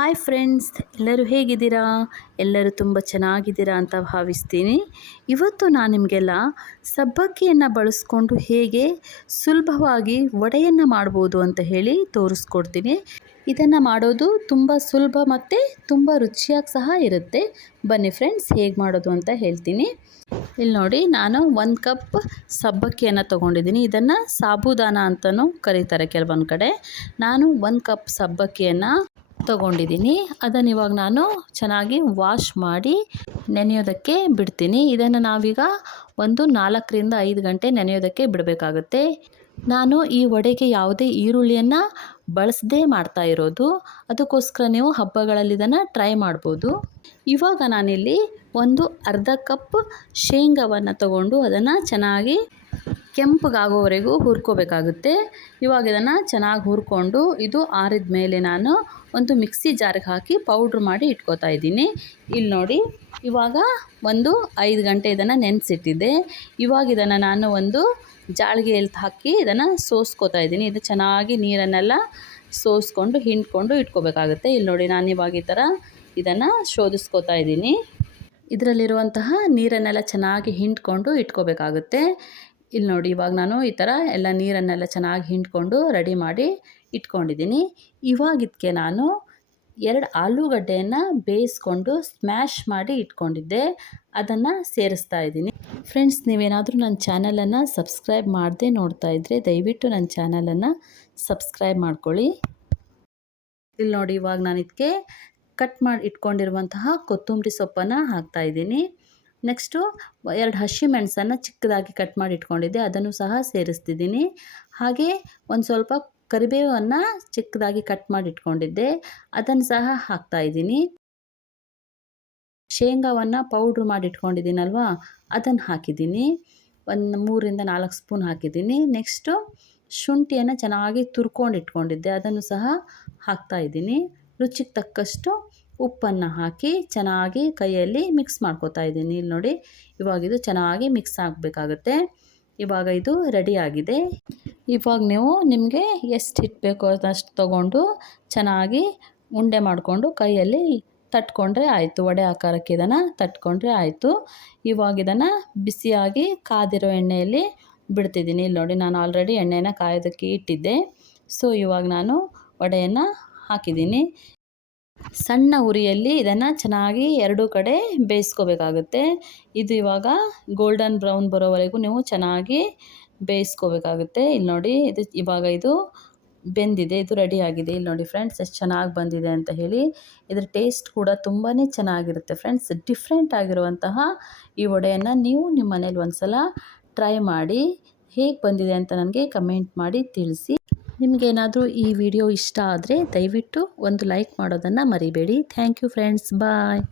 Hi friends, ಎಲ್ಲರೂ ಹೇಗಿದ್ದೀರಾ? ಎಲ್ಲರೂ ತುಂಬ ಚೆನ್ನಾಗಿದ್ದೀರಾ ಅಂತ ಭಾವಿಸ್ತೀನಿ. ಇವತ್ತು ನಾನು ನಿಮಗೆಲ್ಲ ಸಬ್ಬಕ್ಕಿಯನ್ನು ಬಳಸ್ಕೊಂಡು ಹೇಗೆ ಸುಲಭವಾಗಿ ವಡೆಯನ್ನು ಮಾಡ್ಬೋದು ಅಂತ ಹೇಳಿ ತೋರಿಸ್ಕೊಡ್ತೀನಿ. ಇದನ್ನು ಮಾಡೋದು ತುಂಬ ಸುಲಭ ಮತ್ತು ತುಂಬ ರುಚಿಯಾಗಿ ಸಹ ಇರುತ್ತೆ. ಬನ್ನಿ ಫ್ರೆಂಡ್ಸ್, ಹೇಗೆ ಮಾಡೋದು ಅಂತ ಹೇಳ್ತೀನಿ. ಇಲ್ಲಿ ನೋಡಿ, ನಾನು 1 ಕಪ್ ಸಬ್ಬಕ್ಕಿಯನ್ನು ತೊಗೊಂಡಿದ್ದೀನಿ. ಇದನ್ನು ಸಾಬುದಾನ ಅಂತಲೂ ಕರೀತಾರೆ ಕೆಲವೊಂದು ಕಡೆ. ನಾನು 1 ಕಪ್ ಸಬ್ಬಕ್ಕಿಯನ್ನು ತೊಗೊಂಡಿದ್ದೀನಿ. ಅದನ್ನು ಇವಾಗ ನಾನು ಚೆನ್ನಾಗಿ ವಾಶ್ ಮಾಡಿ ನೆನೆಯೋದಕ್ಕೆ ಬಿಡ್ತೀನಿ. ಇದನ್ನು ನಾವೀಗ ಒಂದು 4 ರಿಂದ 5 ಗಂಟೆ ನೆನೆಯೋದಕ್ಕೆ ಬಿಡಬೇಕಾಗುತ್ತೆ. ನಾನು ಈ ವಡೆಗೆ ಯಾವುದೇ ಈರುಳ್ಳಿಯನ್ನು ಬಳಸದೇ ಮಾಡ್ತಾ ಇರೋದು. ಅದಕ್ಕೋಸ್ಕರ ನೀವು ಹಬ್ಬಗಳಲ್ಲಿ ಇದನ್ನು ಟ್ರೈ ಮಾಡ್ಬೋದು. ಇವಾಗ ನಾನಿಲ್ಲಿ ಒಂದು ಅರ್ಧ ಕಪ್ ಶೇಂಗಾವನ್ನು ತಗೊಂಡು ಅದನ್ನು ಚೆನ್ನಾಗಿ ಕೆಂಪಗಾಗೋವರೆಗೂ ಹುರ್ಕೋಬೇಕಾಗುತ್ತೆ. ಇವಾಗ ಇದನ್ನು ಚೆನ್ನಾಗಿ ಹುರ್ಕೊಂಡು ಇದು ಆರಿದ ಮೇಲೆ ನಾನು ಒಂದು ಮಿಕ್ಸಿ ಜಾರಿಗೆ ಹಾಕಿ ಪೌಡ್ರ್ ಮಾಡಿ ಇಟ್ಕೋತಾ ಇದ್ದೀನಿ. ಇಲ್ಲಿ ನೋಡಿ, ಇವಾಗ ಒಂದು 5 ಗಂಟೆ ಇದನ್ನು ನೆನೆಸಿಟ್ಟಿದ್ದೆ. ಇವಾಗ ಇದನ್ನು ನಾನು ಒಂದು ಜಾಳಿಗೆಯಲ್ಲಿ ಹಾಕಿ ಇದನ್ನು ಸೋಸ್ಕೋತಾ ಇದ್ದೀನಿ. ಇದು ಚೆನ್ನಾಗಿ ನೀರನ್ನೆಲ್ಲ ಸೋಸ್ಕೊಂಡು ಹಿಂಡ್ಕೊಂಡು ಇಟ್ಕೋಬೇಕಾಗುತ್ತೆ. ಇಲ್ಲಿ ನೋಡಿ, ನಾನು ಇವಾಗ ಈ ಥರ ಇದನ್ನು ಶೋಧಿಸ್ಕೋತಾ ಇದ್ದೀನಿ. ಇದರಲ್ಲಿರುವಂತಹ ನೀರನ್ನೆಲ್ಲ ಚೆನ್ನಾಗಿ ಹಿಂಡ್ಕೊಂಡು ಇಟ್ಕೋಬೇಕಾಗುತ್ತೆ. ಇಲ್ಲಿ ನೋಡಿ, ಇವಾಗ ನಾನು ಈ ಥರ ಎಲ್ಲ ನೀರನ್ನೆಲ್ಲ ಚೆನ್ನಾಗಿ ಹಿಂಡ್ಕೊಂಡು ರೆಡಿ ಮಾಡಿ ಇಟ್ಕೊಂಡಿದ್ದೀನಿ. ಇವಾಗ ಇದಕ್ಕೆ ನಾನು 2 ಆಲೂಗಡ್ಡೆಯನ್ನು ಬೇಯಿಸ್ಕೊಂಡು ಸ್ಮ್ಯಾಶ್ ಮಾಡಿ ಇಟ್ಕೊಂಡಿದ್ದೆ, ಅದನ್ನು ಸೇರಿಸ್ತಾ ಇದ್ದೀನಿ. ಫ್ರೆಂಡ್ಸ್, ನೀವೇನಾದರೂ ನನ್ನ ಚಾನಲನ್ನು ಸಬ್ಸ್ಕ್ರೈಬ್ ಮಾಡದೆ ನೋಡ್ತಾ ಇದ್ದರೆ ದಯವಿಟ್ಟು ನನ್ನ ಚಾನಲನ್ನು ಸಬ್ಸ್ಕ್ರೈಬ್ ಮಾಡ್ಕೊಳ್ಳಿ. ಇಲ್ಲಿ ನೋಡಿ, ಇವಾಗ ನಾನು ಇದಕ್ಕೆ ಕಟ್ ಮಾಡಿ ಇಟ್ಕೊಂಡಿರುವಂತಹ ಕೊತ್ತಂಬರಿ ಸೊಪ್ಪನ್ನು ಹಾಕ್ತಾಯಿದ್ದೀನಿ. ನೆಕ್ಸ್ಟು 2 ಹಸಿಮೆಣಸನ್ನು ಚಿಕ್ಕದಾಗಿ ಕಟ್ ಮಾಡಿ ಇಟ್ಕೊಂಡಿದ್ದೆ, ಅದನ್ನು ಸಹ ಸೇರಿಸ್ತಿದ್ದೀನಿ. ಹಾಗೆ ಒಂದು ಸ್ವಲ್ಪ ಕರಿಬೇವನ್ನು ಚಿಕ್ಕದಾಗಿ ಕಟ್ ಮಾಡಿ ಇಟ್ಕೊಂಡಿದ್ದೆ, ಅದನ್ನು ಸಹ ಹಾಕ್ತಾಯಿದ್ದೀನಿ. ಶೇಂಗಾವನ್ನು ಪೌಡ್ರ್ ಮಾಡಿ ಇಟ್ಕೊಂಡಿದ್ದೀನಲ್ವ, ಅದನ್ನು ಹಾಕಿದ್ದೀನಿ. ಒಂದು 3 ರಿಂದ 4 ಸ್ಪೂನ್ ಹಾಕಿದ್ದೀನಿ. ನೆಕ್ಸ್ಟು ಶುಂಠಿಯನ್ನು ಚೆನ್ನಾಗಿ ತುರ್ಕೊಂಡು ಇಟ್ಕೊಂಡಿದ್ದೆ, ಅದನ್ನು ಸಹ ಹಾಕ್ತಾಯಿದ್ದೀನಿ. ರುಚಿಗೆ ತಕ್ಕಷ್ಟು ಉಪ್ಪನ್ನು ಹಾಕಿ ಚೆನ್ನಾಗಿ ಕೈಯಲ್ಲಿ ಮಿಕ್ಸ್ ಮಾಡ್ಕೋತಾ ಇದ್ದೀನಿ. ಇಲ್ಲಿ ನೋಡಿ, ಇವಾಗ ಇದು ಚೆನ್ನಾಗಿ ಮಿಕ್ಸ್ ಆಗಬೇಕಾಗುತ್ತೆ. ಇವಾಗ ಇದು ರೆಡಿ ಆಗಿದೆ. ಇವಾಗ ನೀವು ನಿಮಗೆ ಎಷ್ಟು ಹಿಟ್ಟು ಬೇಕೋ ಅದಷ್ಟು ತೊಗೊಂಡು ಚೆನ್ನಾಗಿ ಉಂಡೆ ಮಾಡಿಕೊಂಡು ಕೈಯಲ್ಲಿ ತಟ್ಕೊಂಡ್ರೆ ಆಯಿತು. ವಡೆ ಆಕಾರಕ್ಕೆ ಇದನ್ನು ತಟ್ಕೊಂಡ್ರೆ ಆಯಿತು. ಇವಾಗ ಇದನ್ನು ಬಿಸಿಯಾಗಿ ಕಾದಿರೋ ಎಣ್ಣೆಯಲ್ಲಿ ಬಿಡ್ತಿದ್ದೀನಿ. ಇಲ್ಲಿ ನೋಡಿ, ನಾನು ಆಲ್ರೆಡಿ ಎಣ್ಣೆನ ಕಾಯೋದಕ್ಕೆ ಇಟ್ಟಿದ್ದೆ. ಸೊ ಇವಾಗ ನಾನು ವಡೆಯನ್ನು ಹಾಕಿದ್ದೀನಿ. ಸಣ್ಣ ಉರಿಯಲ್ಲಿ ಇದನ್ನು ಚೆನ್ನಾಗಿ 2 ಕಡೆ ಬೇಯಿಸ್ಕೋಬೇಕಾಗುತ್ತೆ. ಇದು ಇವಾಗ ಗೋಲ್ಡನ್ ಬ್ರೌನ್ ಬರೋವರೆಗೂ ನೀವು ಚೆನ್ನಾಗಿ ಬೇಯಿಸ್ಕೋಬೇಕಾಗುತ್ತೆ. ಇಲ್ಲಿ ನೋಡಿ, ಇವಾಗ ಇದು ಬೆಂದಿದೆ, ಇದು ರೆಡಿಯಾಗಿದೆ. ಇಲ್ಲಿ ನೋಡಿ ಫ್ರೆಂಡ್ಸ್, ಎಷ್ಟು ಚೆನ್ನಾಗಿ ಬಂದಿದೆ ಅಂತ ಹೇಳಿ. ಇದರ ಟೇಸ್ಟ್ ಕೂಡ ತುಂಬಾ ಚೆನ್ನಾಗಿರುತ್ತೆ ಫ್ರೆಂಡ್ಸ್. ಡಿಫ್ರೆಂಟ್ ಆಗಿರುವಂತಹ ಈ ವಡೆಯನ್ನು ನೀವು ನಿಮ್ಮ ಮನೇಲಿ ಒಂದು ಸಲ ಟ್ರೈ ಮಾಡಿ, ಹೇಗೆ ಬಂದಿದೆ ಅಂತ ನನಗೆ ಕಮೆಂಟ್ ಮಾಡಿ ತಿಳಿಸಿ. ನಿಮಗೇನಾದರೂ ಈ ವಿಡಿಯೋ ಇಷ್ಟ ಆದರೆ ದಯವಿಟ್ಟು ಒಂದು ಲೈಕ್ ಮಾಡೋದನ್ನು ಮರಿಬೇಡಿ. Thank you friends, bye.